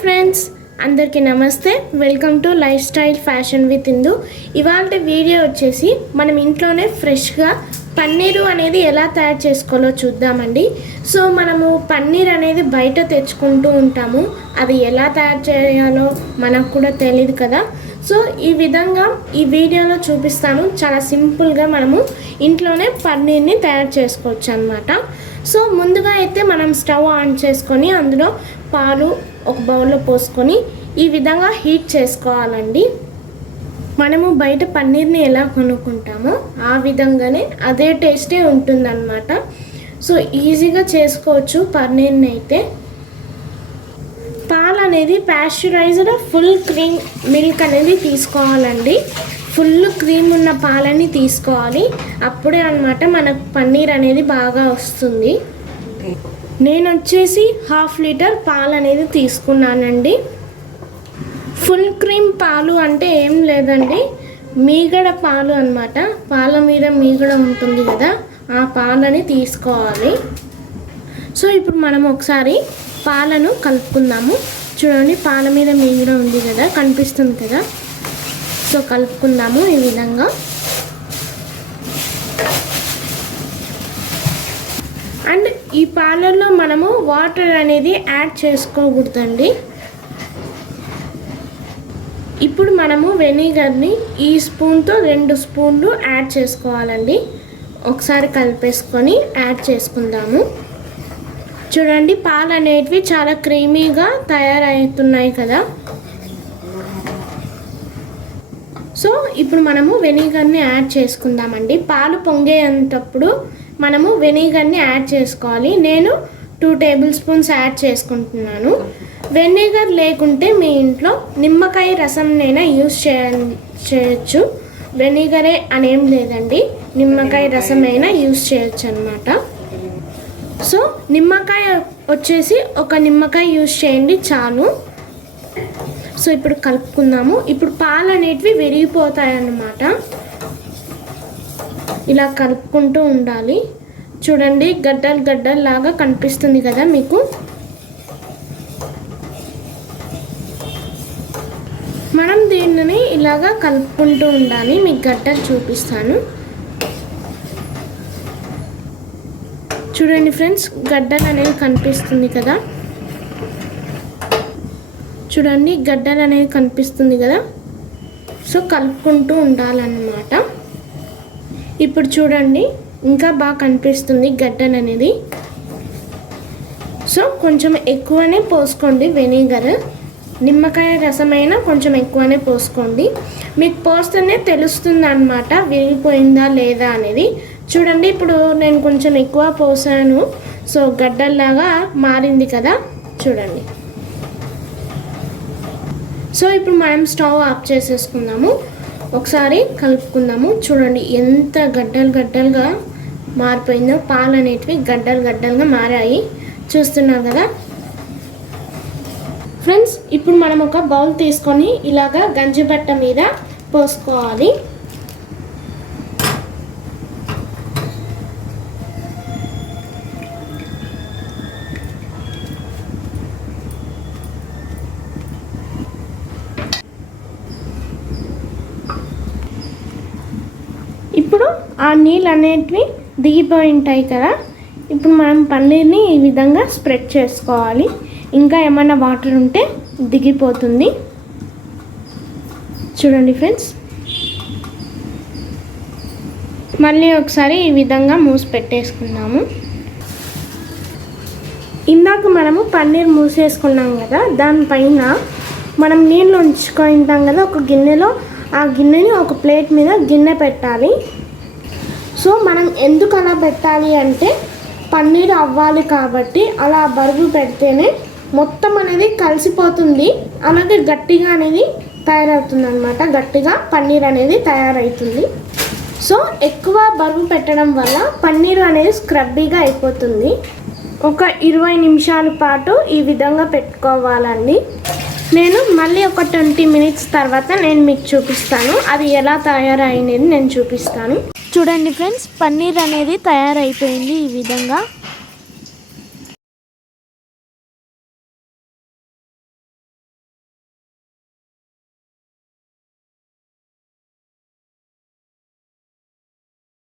Friends, అందరికీ నమస్తే. Welcome to lifestyle fashion with Indu. ఇవాళ వీడియో వచ్చేసి మనం ఇంట్లోనే ఫ్రెష్గా పన్నీరు అనేది ఎలా తయారు చేసుకోవాలో చూద్దామండి. సో మనము పన్నీర్ అనేది బయట తెచ్చుకుంటూ ఉంటాము, అది ఎలా తయారు చేయాలో మనకు కూడా తెలియదు కదా. సో ఈ విధంగా ఈ వీడియోలో చూపిస్తాను. చాలా సింపుల్గా మనము ఇంట్లోనే పన్నీర్ని తయారు చేసుకోవచ్చు అన్నమాట. సో ముందుగా అయితే మనం స్టవ్ ఆన్ చేసుకొని అందులో పాలు ఒక బౌల్లో పోసుకొని ఈ విధంగా హీట్ చేసుకోవాలండి. మనము బయట పన్నీర్ని ఎలా కొనుక్కుంటామో ఆ విధంగానే అదే టేస్టే ఉంటుందన్నమాట. సో ఈజీగా చేసుకోవచ్చు పన్నీర్ని అయితే. పాలు అనేది ప్యాస్చరైజ్డ్ ఫుల్ క్రీమ్ మిల్క్ అనేది తీసుకోవాలండి. ఫుల్ క్రీమ్ ఉన్న పాలని తీసుకోవాలి, అప్పుడే అన్నమాట మనకు పన్నీర్ అనేది బాగా వస్తుంది. నేను వచ్చేసి 1/2 లీటర్ పాలు అనేది తీసుకున్నానండి. ఫుల్ క్రీమ్ పాలు అంటే ఏం లేదండి, మీగడ పాలు అన్నమాట. పాల మీద మీగడ ఉంటుంది కదా, ఆ పాలని తీసుకోవాలి. సో ఇప్పుడు మనం ఒకసారి పాలను కలుపుకుందాము. చూడండి, పాల మీద మీగడ ఉంది కదా, కనిపిస్తుంది కదా. సో కలుపుకుందాము ఈ విధంగా. అండ్ ఈ పాలల్లో మనము వాటర్ అనేది యాడ్ చేసుకోకూడదండి. ఇప్పుడు మనము వెనిగర్ని ఈ స్పూన్తో 2 స్పూన్లు యాడ్ చేసుకోవాలండి. ఒకసారి కలిపేసుకొని యాడ్ చేసుకుందాము. చూడండి, పాలు అనేటివి చాలా క్రీమీగా తయారవుతున్నాయి కదా. సో ఇప్పుడు మనము వెనిగర్ని యాడ్ చేసుకుందామండి. పాలు పొంగేంతప్పుడు మనము వెనిగర్ని యాడ్ చేసుకోవాలి. నేను 2 టేబుల్ స్పూన్స్ యాడ్ చేసుకుంటున్నాను. వెనిగర్ లేకుంటే మీ ఇంట్లో నిమ్మకాయ రసంనైనా యూజ్ చేయొచ్చు. వెనిగరే అనేం లేదండి, నిమ్మకాయ రసం అయినా యూజ్ చేయొచ్చు అన్నమాట. సో నిమ్మకాయ వచ్చేసి ఒక నిమ్మకాయ యూజ్ చేయండి చాలు. సో ఇప్పుడు కలుపుకుందాము. ఇప్పుడు పాలు అనేటివి విరిగిపోతాయి అన్నమాట. ఇలా కలుపుకుంటూ ఉండాలి. చూడండి, గడ్డలు గడ్డలు లాగా కనిపిస్తుంది కదా మీకు. మనం దీనిని ఇలాగా కలుపుకుంటూ ఉండాలి. మీకు గడ్డలు చూపిస్తాను. చూడండి ఫ్రెండ్స్, గడ్డలు అనేది కనిపిస్తుంది కదా. చూడండి, గడ్డలు అనేది కనిపిస్తుంది కదా. సో కలుపుకుంటూ ఉండాలన్నమాట. ఇప్పుడు చూడండి, ఇంకా బాగా కనిపిస్తుంది గడ్డలు అనేది. సో కొంచెం ఎక్కువనే పోసుకోండి వెనిగర్. నిమ్మకాయ రసమైనా కొంచెం ఎక్కువనే పోసుకోండి. మీకు పోస్తేనే తెలుస్తుంది అన్నమాట విరిగిపోయిందా లేదా అనేది. చూడండి, ఇప్పుడు నేను కొంచెం ఎక్కువ పోసాను. సో గడ్డల్లాగా మారింది కదా, చూడండి. సో ఇప్పుడు మనం స్టవ్ ఆఫ్ చేసేసుకుందాము. ఒకసారి కలుపుకుందాము. చూడండి ఎంత గడ్డలు గడ్డలుగా మారిపోయిందో. పాలు అనేటివి గడ్డలు గడ్డలుగా మారాయి, చూస్తున్నారు కదా ఫ్రెండ్స్. ఇప్పుడు మనం ఒక బౌల్ తీసుకొని ఇలాగా గంజిబట్ట మీద పోసుకోవాలి. ఇప్పుడు ఆ నీళ్ళు అనేటివి దిగిపోయి ఉంటాయి కదా. ఇప్పుడు మనం పన్నీర్ని ఈ విధంగా స్ప్రెడ్ చేసుకోవాలి. ఇంకా ఏమైనా వాటర్ ఉంటే దిగిపోతుంది. చూడండి ఫ్రెండ్స్, మళ్ళీ ఒకసారి ఈ విధంగా మూసి పెట్టేసుకుందాము. ఇందాక మనము పన్నీర్ మూసేసుకున్నాం కదా, దానిపైన మనం నీళ్ళు ఉంచుకుంటాం కదా ఒక గిన్నెలో. ఆ గిన్నెని ఒక ప్లేట్ మీద గిన్నె పెట్టాలి. సో మనం ఎందుకు అలా పెట్టాలి అంటే పన్నీర్ అవ్వాలి కాబట్టి. అలా బరువు పెడితేనే మొత్తం అనేది కలిసిపోతుంది, అలాగే గట్టిగా అనేది తయారవుతుంది అన్నమాట. గట్టిగా పన్నీర్ అనేది తయారవుతుంది. సో ఎక్కువ బరువు పెట్టడం వల్ల పన్నీర్ అనేది స్క్రబ్బీగా అయిపోతుంది. ఒక 20 నిమిషాల పాటు ఈ విధంగా పెట్టుకోవాలండి. నేను మళ్ళీ ఒక 20 మినిట్స్ తర్వాత నేను మీకు చూపిస్తాను, అది ఎలా తయారైనది నేను చూపిస్తాను. చూడండి ఫ్రెండ్స్, పన్నీర్ అనేది తయారైపోయింది ఈ విధంగా.